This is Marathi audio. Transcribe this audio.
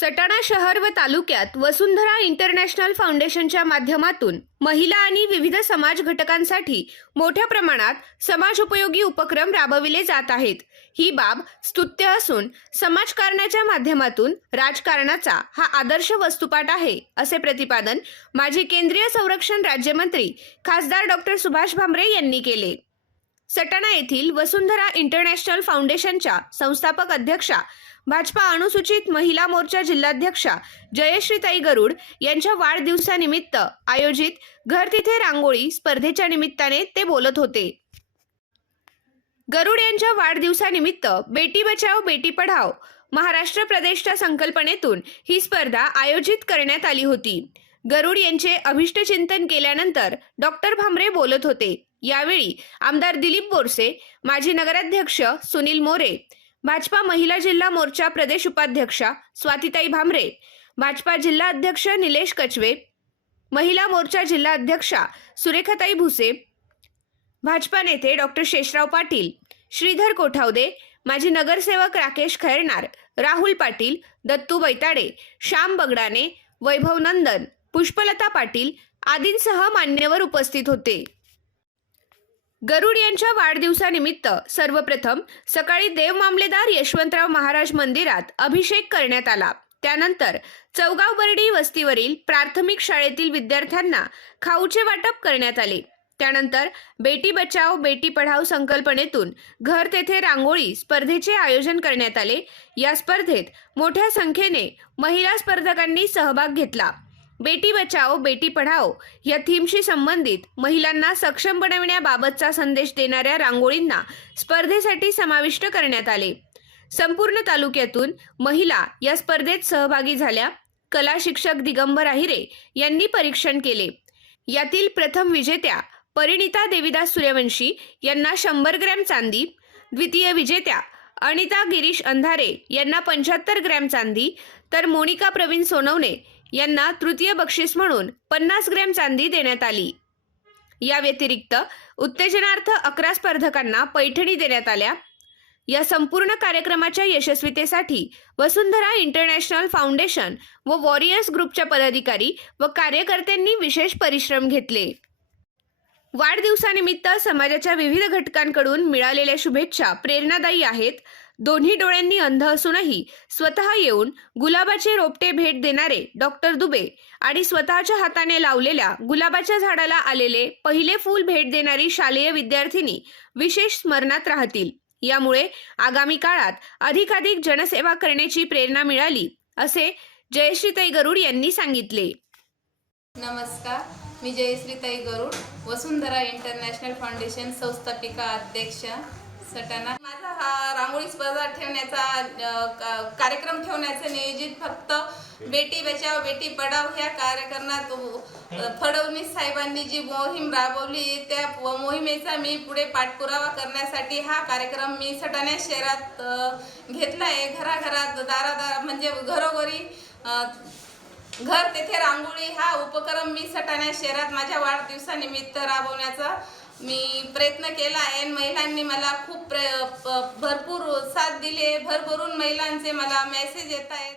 सटाणा शहर व तालुक्यात वसुंधरा इंटरनॅशनल फाउंडेशनच्या माध्यमातून महिला आणि विविध समाज घटकांसाठी मोठ्या प्रमाणात समाजोपयोगी उपक्रम राबविले जात आहेत. ही बाब स्तुत्य असून समाजकारणाच्या माध्यमातून राजकारणाचा हा आदर्श वस्तुपाठ आहे असे प्रतिपादन माजी केंद्रीय संरक्षण राज्यमंत्री खासदार डॉक्टर सुभाष भामरे यांनी केले. सटाणा येथील वसुंधरा इंटरनॅशनल फाउंडेशनच्या संस्थापक अध्यक्षा भाजपा अनुसूचित महिला मोर्चा जिल्हाध्यक्षा जयश्रीताई गरुड यांच्या वाढदिवसानिमित्त आयोजित घर तिथे रांगोळी स्पर्धेच्या निमित्ताने ते बोलत होते. गरुड यांच्या वाढदिवसानिमित्त बेटी बचाओ बेटी पढाओ महाराष्ट्र प्रदेशच्या संकल्पनेतून ही स्पर्धा आयोजित करण्यात आली होती. गरुड यांचे अभिष्टचिंतन केल्यानंतर डॉक्टर भामरे बोलत होते. यावेळी आमदार दिलीप बोरसे माजी नगराध्यक्ष सुनील मोरे भाजपा महिला जिल्हा मोर्चा प्रदेश उपाध्यक्षा स्वातिताई भामरे भाजपा जिल्हा अध्यक्ष निलेश कचवे महिला मोर्चा जिल्हा अध्यक्षा सुरेखाताई भुसे भाजपा नेते डॉक्टर शेषराव पाटील श्रीधर कोठावदे माजी नगरसेवक राकेश खैरनार राहुल पाटील दत्तू बैताडे श्याम बगडाने वैभव नंदन पुष्पलता पाटील आदींसह मान्यवर उपस्थित होते. गरुड यांच्या वाढदिवसानिमित्त सर्वप्रथम सकाळी देव मामलेदार यशवंतराव महाराज मंदिरात अभिषेक करण्यात आला. त्यानंतर चौगाव बर्डी वस्तीवरील प्राथमिक शाळेतील विद्यार्थ्यांना खाऊचे वाटप करण्यात आले. त्यानंतर बेटी बचाव बेटी पढाव संकल्पनेतून घर तेथे रांगोळी स्पर्धेचे आयोजन करण्यात आले. या स्पर्धेत मोठ्या संख्येने महिला स्पर्धकांनी सहभाग घेतला. बेटी बचाओ बेटी पढाओ या थीमशी संबंधित महिलांना सक्षम बनविण्याबाबतचा संदेश देणाऱ्या रांगोळींना स्पर्धेसाठी समाविष्ट करण्यात आले. संपूर्ण तालुक्यातून महिला या स्पर्धेत सहभागी झाल्या. कला शिक्षक दिगंबर आहिरे यांनी परीक्षण केले. यातील प्रथम विजेत्या परिणिता देविदास सूर्यवंशी यांना शंभर ग्रॅम चांदी द्वितीय विजेत्या अनिता गिरीश अंधारे यांना पंच्याहत्तर ग्रॅम चांदी तर मोनिका प्रवीण सोनवणे यांना तृतीय बक्षीस म्हणून पन्नास ग्रॅम चांदी देण्यात आली. या व्यतिरिक्त उत्तेजनार्थ अकरा स्पर्धकांना पैठणी देण्यात आल्या. या संपूर्ण कार्यक्रमाच्या यशस्वीतेसाठी वसुंधरा इंटरनॅशनल फाउंडेशन व वॉरियर्स ग्रुपच्या पदाधिकारी व कार्यकर्त्यांनी विशेष परिश्रम घेतले. वाढदिवसानिमित्त समाजाच्या विविध घटकांकडून मिळालेल्या शुभेच्छा प्रेरणादायी आहेत. दोन्ही डोळ्यांनी अंध असूनही स्वतः येऊन गुलाबाचे रोपटे भेट देणारे डॉक्टर दुबे आणि स्वतःच्या हाताने लावलेल्या गुलाबाच्या झाडाला आलेले पहिले फूल भेट देणारी शालेय विद्यार्थिनी विशेष स्मरणात राहतील. यामुळे आगामी काळात अधिकाधिक जनसेवा करण्याची प्रेरणा मिळाली असे जयश्रीताई गरुड यांनी सांगितले. नमस्कार मी जयश्रीताई गरुड वसुंधरा इंटरनॅशनल फाउंडेशन संस्थापिका अध्यक्ष सटाणा. माझा हा रांगोळी स्पर्धा ठेवण्याचा का- कार्यक्रम ठेवण्याचं नियोजित फक्त बेटी बचाव बेटी पढाव ह्या कार्यक्रमात फडणवीस साहेबांनी जी मोहीम राबवली त्या मोहिमेचा मी पुढे पाठपुरावा करण्यासाठी हा कार्यक्रम मी सटाणा शहरात घेतला आहे घराघरात दारादार म्हणजे घरोघरी घर तेथे रांगोळी हा उपक्रम मी सटाणा शहरात माझ्या वाढदिवसानिमित्त राबवण्याचा मी प्रयत्न केला आहे आणि महिलांनी मला खूप प्र भरपूर साथ दिली आहे. भरभरून महिलांचे मला मेसेज येत आहेत.